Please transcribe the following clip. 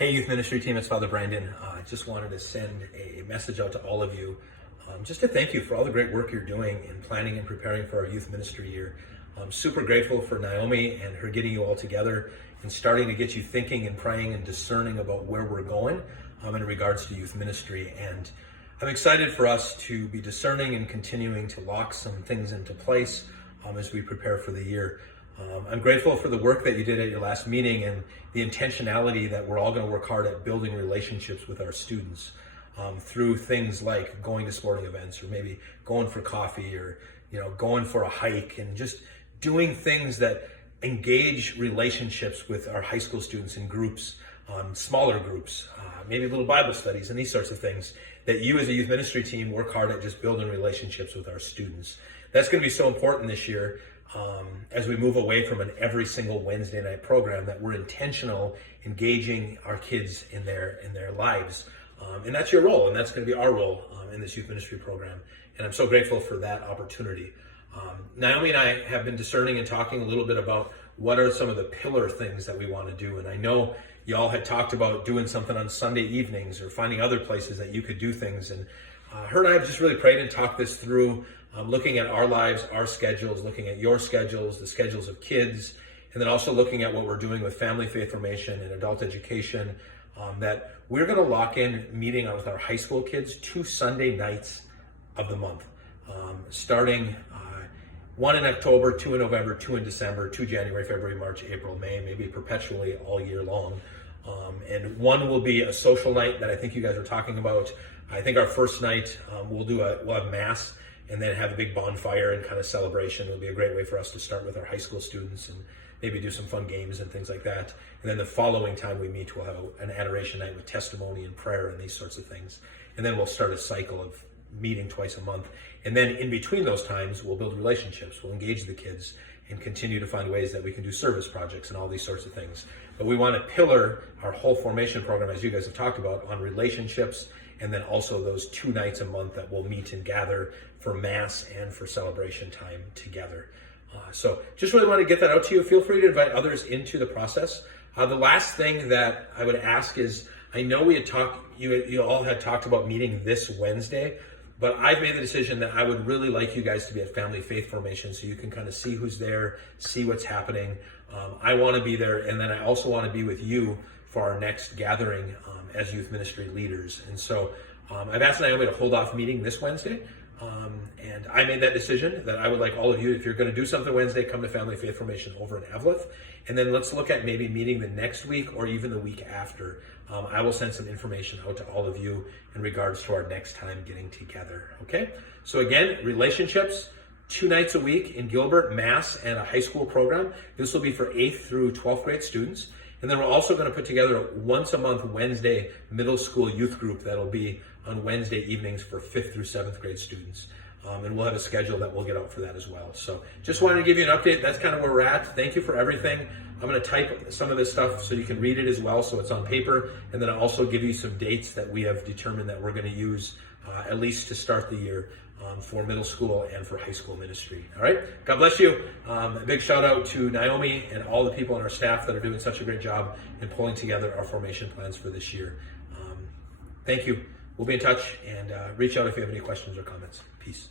Hey, youth ministry team, it's Father Brandon. I just wanted to send a message out to all of you, just to thank you for all the great work you're doing in planning and preparing for our youth ministry year. I'm super grateful for Naomi and her getting you all together and starting to get you thinking and praying and discerning about where we're going in regards to youth ministry. And I'm excited for us to be discerning and continuing to lock some things into place as we prepare for the year. I'm grateful for the work that you did at your last meeting and the intentionality that we're all going to work hard at building relationships with our students through things like going to sporting events, or maybe going for coffee, or going for a hike, and just doing things that engage relationships with our high school students in groups, smaller groups, maybe little Bible studies and these sorts of things, that you as a youth ministry team work hard at just building relationships with our students. That's going to be so important this year. As we move away from an every single Wednesday night program, that we're intentional engaging our kids in their lives. And that's your role, and that's going to be our role in this youth ministry program. And I'm so grateful for that opportunity. Naomi and I have been discerning and talking a little bit about what are some of the pillar things that we want to do. And I know y'all had talked about doing something on Sunday evenings or finding other places that you could do things. And her and I have just really prayed and talked this through, looking at our lives, our schedules, looking at your schedules, the schedules of kids, and then also looking at what we're doing with family faith formation and adult education, that we're going to lock in meeting with our high school kids 2 Sunday nights of the month, starting 1 in October, 2 in November, 2 in December, 2 January, February, March, April, May, maybe perpetually all year long. And one will be a social night that I think you guys are talking about. I think our first night we'll have mass and then have a big bonfire and kind of celebration. It'll be a great way for us to start with our high school students and maybe do some fun games and things like that. And then the following time we meet, we'll have an adoration night with testimony and prayer and these sorts of things. And then we'll start a cycle of meeting twice a month. And then in between those times, we'll build relationships. We'll engage the kids and continue to find ways that we can do service projects and all these sorts of things. But we want to pillar our whole formation program, as you guys have talked about, on relationships, and then also those 2 nights a month that we'll meet and gather for mass and for celebration time together. So just really want to get that out to you. Feel free to invite others into the process. The last thing that I would ask is, I know we had you all had talked about meeting this Wednesday, but I've made the decision that I would really like you guys to be at Family Faith Formation so you can kind of see who's there, see what's happening. I want to be there, and then I also want to be with you for our next gathering as youth ministry leaders. And so I've asked Naomi to hold off meeting this Wednesday, and I made that decision that I would like all of you, if you're going to do something Wednesday, come to Family Faith Formation over in Eveleth, and then let's look at maybe meeting the next week or even the week after. I will send some information out to all of you in regards to our next time getting together, okay? So again, relationships, 2 nights a week in Gilbert, Mass, and a high school program. This will be for 8th through 12th grade students. And then we're also going to put together a once a month Wednesday middle school youth group that'll be on Wednesday evenings for 5th through 7th grade students. And we'll have a schedule that we'll get out for that as well. So just wanted to give you an update. That's kind of where we're at. Thank you for everything. I'm going to type some of this stuff so you can read it as well, so it's on paper. And then I'll also give you some dates that we have determined that we're going to use at least to start the year for middle school and for high school ministry. All right. God bless you. A big shout out to Naomi and all the people on our staff that are doing such a great job in pulling together our formation plans for this year. Thank you. We'll be in touch, and reach out if you have any questions or comments. Peace.